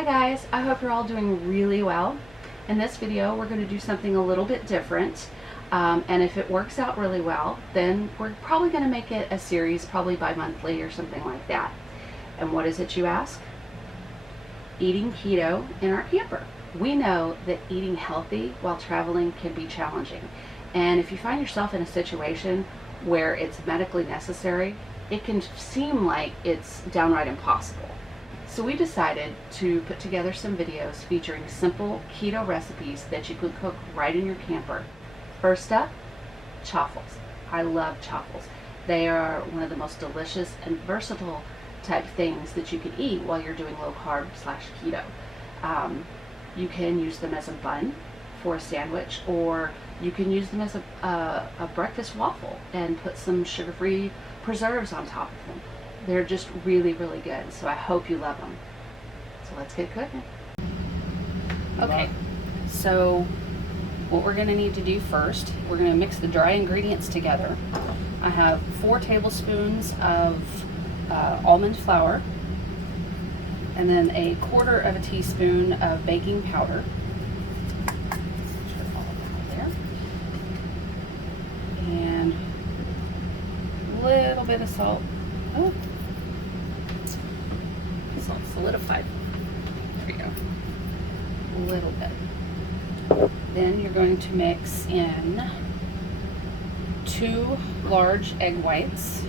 Hi guys, I hope you're all doing really well. In this video we're going to do something a little bit different, and if it works out really well then we're probably going to make it a series, probably bi-monthly or something like that. And what is it, you ask? Eating keto in our camper. We know that eating healthy while traveling can be challenging, and if you find yourself in a situation where it's medically necessary, it can seem like it's downright impossible. So we decided to put together some videos featuring simple keto recipes that you can cook right in your camper. First up, chaffles. I love chaffles. They are one of the most delicious and versatile type things that you can eat while you're doing low carb / keto. You can use them as a bun for a sandwich, or you can use them as a breakfast waffle and put some sugar-free preserves on top of them. They're just really, really good, so I hope you love them. So let's get cooking. Okay, so what we're gonna need to do first, we're gonna mix the dry ingredients together. I have 4 tablespoons of almond flour, and then 1/4 teaspoon of baking powder. And a little bit of salt. Oh, salt solidified. There you go. A little bit. Then you're going to mix in 2 large egg whites.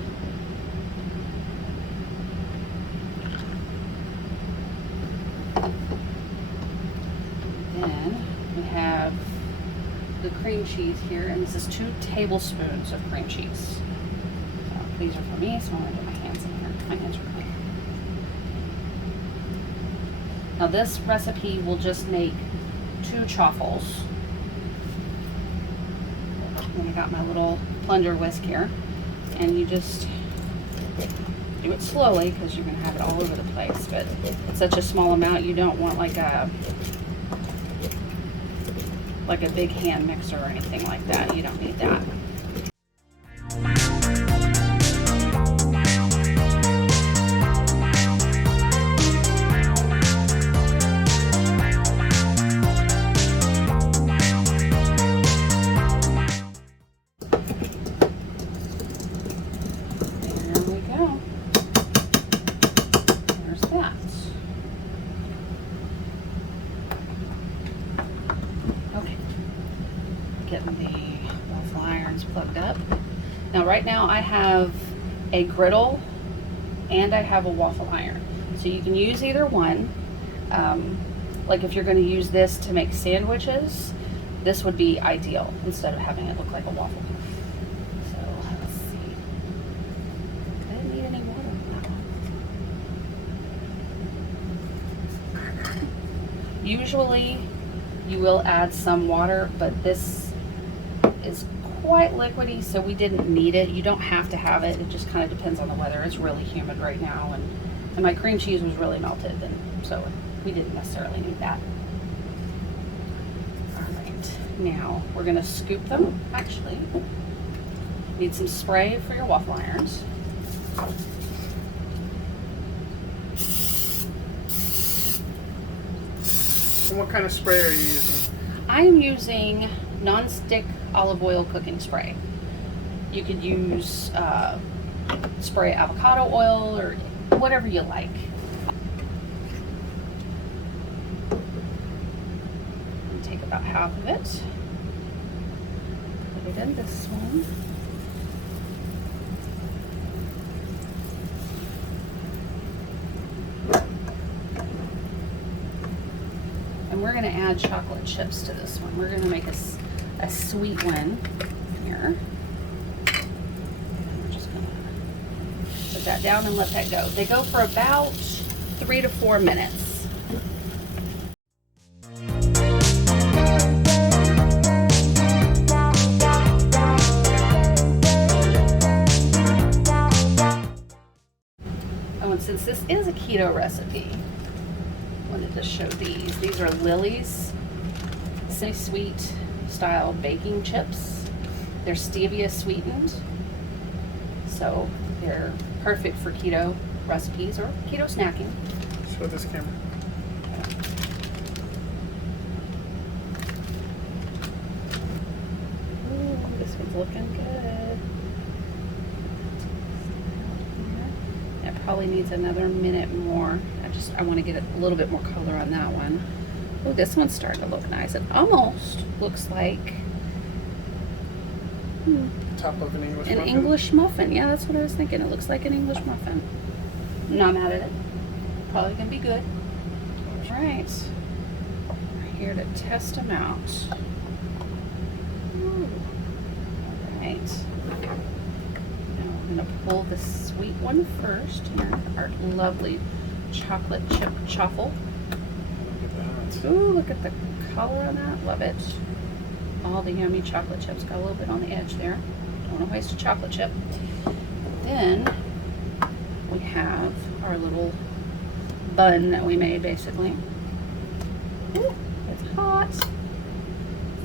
Then we have the cream cheese here, and this is 2 tablespoons of cream cheese. These are for me, so I'm going to get my hands in here. My hands are clean. Now this recipe will just make 2 chaffles. And I got my little plunger whisk here, and you just do it slowly because you're going to have it all over the place. But it's such a small amount, you don't want like a big hand mixer or anything like that. You don't need that. Getting the waffle irons plugged up. Now right now I have a griddle and I have a waffle iron. So you can use either one. Like if you're going to use this to make sandwiches, this would be ideal instead of having it look like a waffle. So let's see. I didn't need any water on that one. Usually you will add some water, but this is quite liquidy, so we didn't need it. You don't have to have it. It just kind of depends on the weather. It's really humid right now, and my cream cheese was really melted, and so we didn't necessarily need that. All right, now we're gonna scoop them. Actually, need some spray for your waffle irons. And what kind of spray are you using? I am using non-stick olive oil cooking spray. You could use spray avocado oil or whatever you like. And take about half of it. Put it in this one. And we're going to add chocolate chips to this one. We're going to make a sweet one here. And we're just going to put that down and let that go. They go for about 3 to 4 minutes. Oh, and since this is a keto recipe, I wanted to show these. These are Lily's semi-sweet style baking chips. They're stevia sweetened, so they're perfect for keto recipes or keto snacking. Show this camera. Ooh, this one's looking good. It probably needs another minute more. I want to get a little bit more color on that one. Oh, this one's starting to look nice. It almost looks like Top of an English an muffin. English muffin. Yeah, that's what I was thinking. It looks like an English muffin. Not mad at it. Probably gonna be good. All right. We're here to test them out. Ooh. All right. Now we're gonna pull the sweet one first. Here, our lovely chocolate chip chaffle. Look at that. Ooh, look at the color on that. Love it. All the yummy chocolate chips. Got a little bit on the edge there. Don't want to waste a chocolate chip. Then we have our little bun that we made, basically. Ooh, it's hot.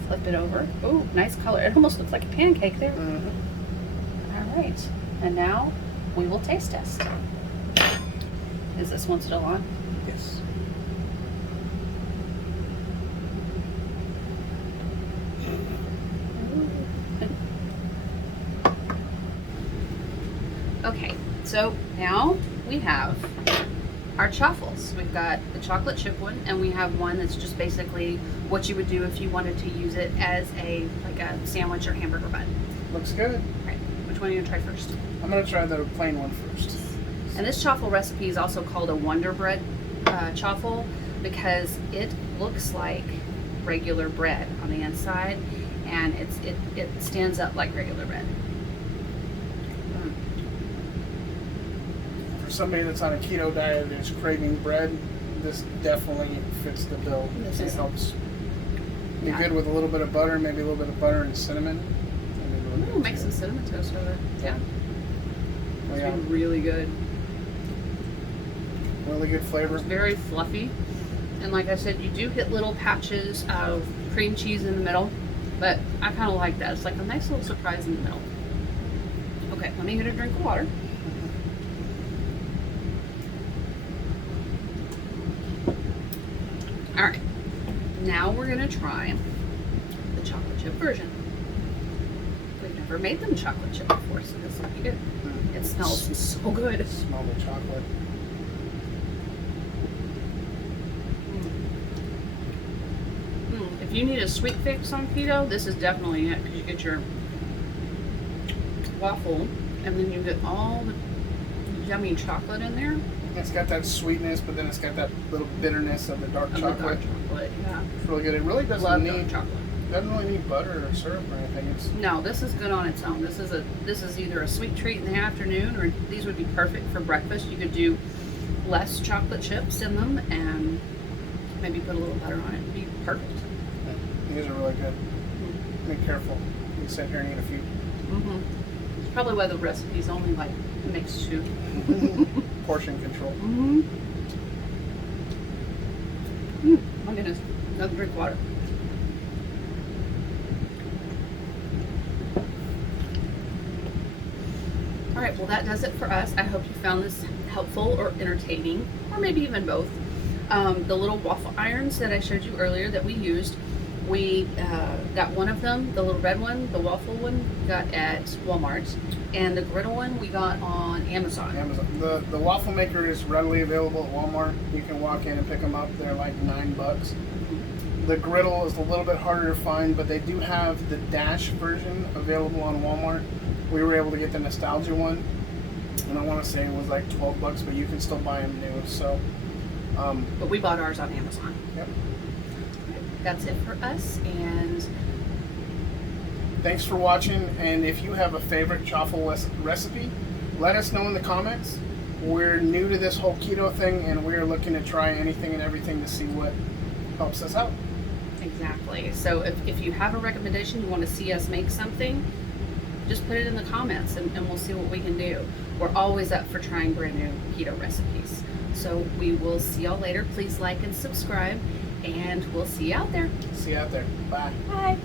Flip it over. Ooh, nice color. It almost looks like a pancake there. All right. And now we will taste test. Is this one still on? Yes. Okay, so now we have our chaffles. We've got the chocolate chip one, and we have one that's just basically what you would do if you wanted to use it as a sandwich or hamburger bun. Looks good. All right, which one are you gonna try first? I'm gonna try the plain one first. And this chaffle recipe is also called a Wonder Bread chaffle because it looks like regular bread on the inside, and it stands up like regular bread. For somebody that's on a keto diet and is craving bread, this definitely fits the bill. It helps. Be good with a little bit of butter, maybe a little bit of butter and cinnamon. Ooh, make some cinnamon toast with it. Yeah. It's Yeah. been really good. Really good flavor. It's very fluffy. And like I said, you do hit little patches of cream cheese in the middle, but I kind of like that. It's like a nice little surprise in the middle. Okay, let me get a drink of water. All right, now we're gonna try the chocolate chip version. We've never made them chocolate chip before, so this will be good. It smells so good. Smell the chocolate. If you need a sweet fix on keto, this is definitely it, because you get your waffle and then you get all the yummy chocolate in there. It's got that sweetness, but then it's got that little bitterness of the dark And chocolate. the dark chocolate, yeah. It's really good. It really Love doesn't dark need chocolate. doesn't really need butter or syrup or anything. It's No, this is good on its own. This is either a sweet treat in the afternoon, or these would be perfect for breakfast. You could do less chocolate chips in them and maybe put a little butter on it. It'd be perfect. these are really good. Be careful. You can sit here and eat a few. It's probably why the recipe's only like mixed two. Portion control. My goodness, another drink of water. All right, well that does it for us. I hope you found this helpful or entertaining, or maybe even both. The little waffle irons that I showed you earlier that we used, we got one of them, the little red one, the waffle one, got at Walmart, and the griddle one we got on Amazon. The waffle maker is readily available at Walmart. You can walk in and pick them up. They're like $9. The griddle is a little bit harder to find, but they do have the Dash version available on Walmart. We were able to get the Nostalgia one, and I want to say it was like $12, but you can still buy them new. So, but we bought ours on Amazon. Yep. That's it for us, and thanks for watching. And if you have a favorite chaffle recipe, let us know in the comments. We're new to this whole keto thing, and we're looking to try anything and everything to see what helps us out. exactly. So if you have a recommendation, you want to see us make something, just put it in the comments, and we'll see what we can do. We're always up for trying brand new keto recipes. So we will see y'all later. Please like and subscribe, and we'll see you out there. See you out there. Bye. Bye.